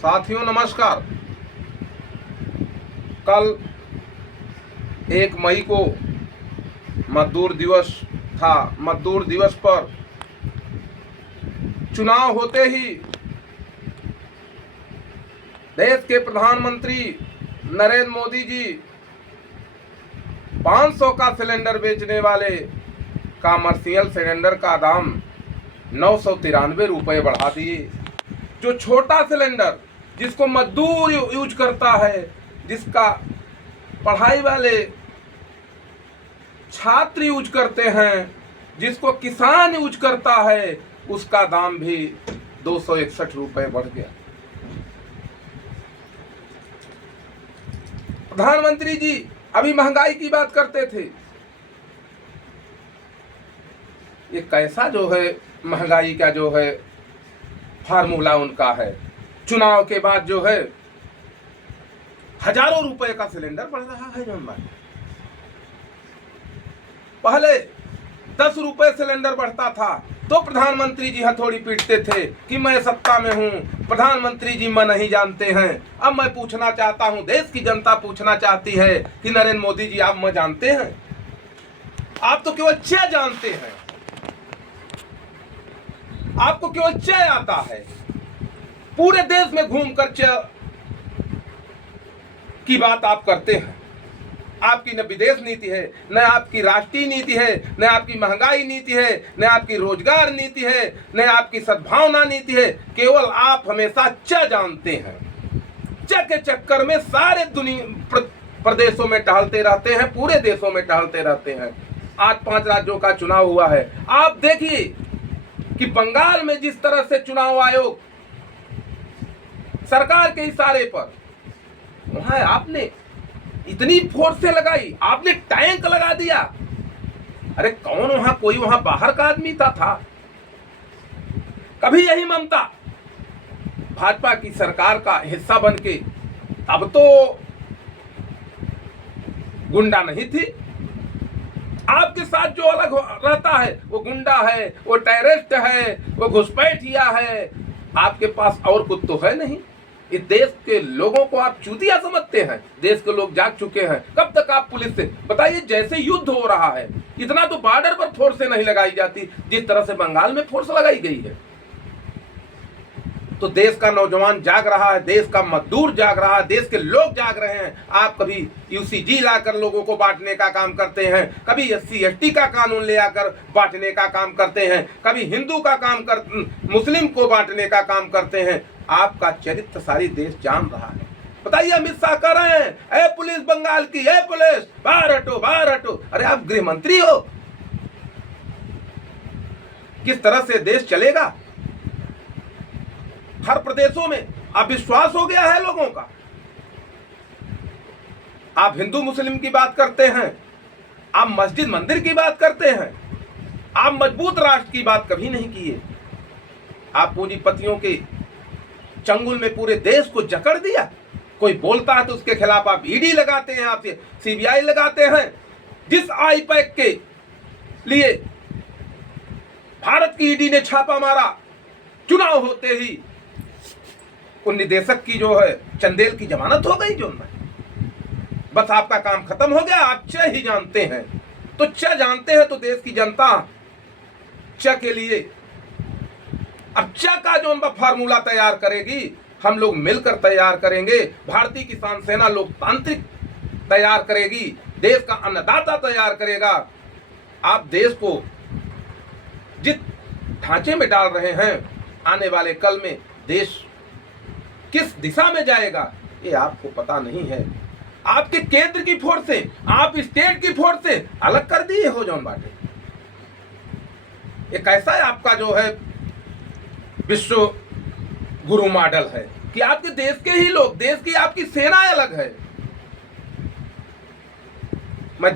साथियों नमस्कार। कल 1 मई को मजदूर दिवस था। मजदूर दिवस पर चुनाव होते ही देश के प्रधानमंत्री नरेंद्र मोदी जी 500 का सिलेंडर बेचने वाले कमर्शियल सिलेंडर का दाम 993 रुपये बढ़ा दिए। जो छोटा सिलेंडर जिसको मजदूर यूज करता है, जिसका पढ़ाई वाले छात्र यूज करते हैं, जिसको किसान यूज करता है, उसका दाम भी 261 रुपये बढ़ गया। प्रधानमंत्री जी अभी महंगाई की बात करते थे। ये कैसा जो है महंगाई का जो है फार्मूला उनका है। चुनाव के बाद जो है हजारों रुपए का सिलेंडर बढ़ रहा है। जौन बात पहले 10 रुपए सिलेंडर बढ़ता था तो प्रधानमंत्री जी हथौड़ी पीटते थे कि मैं सत्ता में हूं, प्रधानमंत्री जी मैं नहीं जानते हैं। अब मैं पूछना चाहता हूं, देश की जनता पूछना चाहती है कि नरेंद्र मोदी जी आप मैं जानते हैं? आप तो केवल च जानते हैं, आपको केवल च आता है। पूरे देश में घूमकर च की बात आप करते हैं। आपकी न विदेश नीति है, न आपकी राष्ट्रीय नीति है, न आपकी महंगाई नीति है, न आपकी रोजगार नीति है, न आपकी सद्भावना नीति है। केवल आप हमेशा च जानते हैं। च के चक्कर में सारे दुनिया प्रदेशों में टहलते रहते हैं, पूरे देशों में टहलते रहते हैं। आज 5 राज्यों का चुनाव हुआ है। आप देखिए कि बंगाल में जिस तरह से चुनाव आयोग सरकार के इशारे पर, वहां आपने इतनी फोर्स से लगाई, आपने टैंक लगा दिया। अरे कौन वहां, कोई वहां बाहर का आदमी था? कभी यही ममता भाजपा की सरकार का हिस्सा बन के, अब तो गुंडा नहीं थी। आपके साथ जो अलग रहता है वो गुंडा है, वो टेररिस्ट है, वो घुसपैठिया है। आपके पास और कुछ तो है नहीं। इस देश के लोगों को आप चूतिया समझते हैं। देश के लोग जाग चुके हैं। कब तक आप पुलिस से, बताइए, जैसे युद्ध हो रहा है, इतना तो बॉर्डर पर फोर्स नहीं लगाई जाती जिस तरह से बंगाल में फोर्स लगाई गई है। तो देश का नौजवान जाग रहा है, देश का मजदूर जाग रहा है, देश के लोग जाग रहे हैं। आप कभी यूसीजी लाकर लोगों को बांटने का काम करते हैं, कभी SC ST का कानून ले आकर बांटने का काम करते हैं, कभी हिंदू का काम कर, मुस्लिम को बांटने का काम करते हैं। आपका चरित्र सारी देश जान रहा है। बताइए, अमित शाह कह रहे हैं, ए पुलिस बंगाल की, ए पुलिस बाहर हटो, बाहर हटो। अरे आप गृह मंत्री हो, किस तरह से देश चलेगा? हर प्रदेशों में अविश्वास हो गया है लोगों का। आप हिंदू मुस्लिम की बात करते हैं, आप मस्जिद मंदिर की बात करते हैं, आप मजबूत राष्ट्र की बात कभी नहीं किए। आप पूंजीपतियों के चंगुल में पूरे देश को जकड़ दिया। कोई बोलता है तो उसके खिलाफ आप ईडी लगाते हैं, आप CBI लगाते हैं। जिस आईपैक के लिए भारत की ईडी ने छापा मारा, चुनाव होते ही उन निदेशक की जो है चंदेल की जमानत हो गई। जो बस आपका काम खत्म हो गया। आप च ही जानते हैं। तो च जानते हैं तो देश की जनता च के लिए अब च का जो फार्मूला तैयार करेगी, हम लोग मिलकर तैयार करेंगे। भारतीय किसान सेना लोकतांत्रिक तैयार करेगी, देश का अन्नदाता तैयार करेगा। आप देश को जिस ढांचे में डाल रहे हैं, आने वाले कल में देश किस दिशा में जाएगा ये आपको पता नहीं है। आपके केंद्र की फोर्स से, आप स्टेट की फोर्स से अलग कर दिए हो। जौन बाटे ये कैसा है आपका जो है विश्व गुरु मॉडल है कि आपके देश के ही लोग, देश की आपकी सेना अलग है। मैं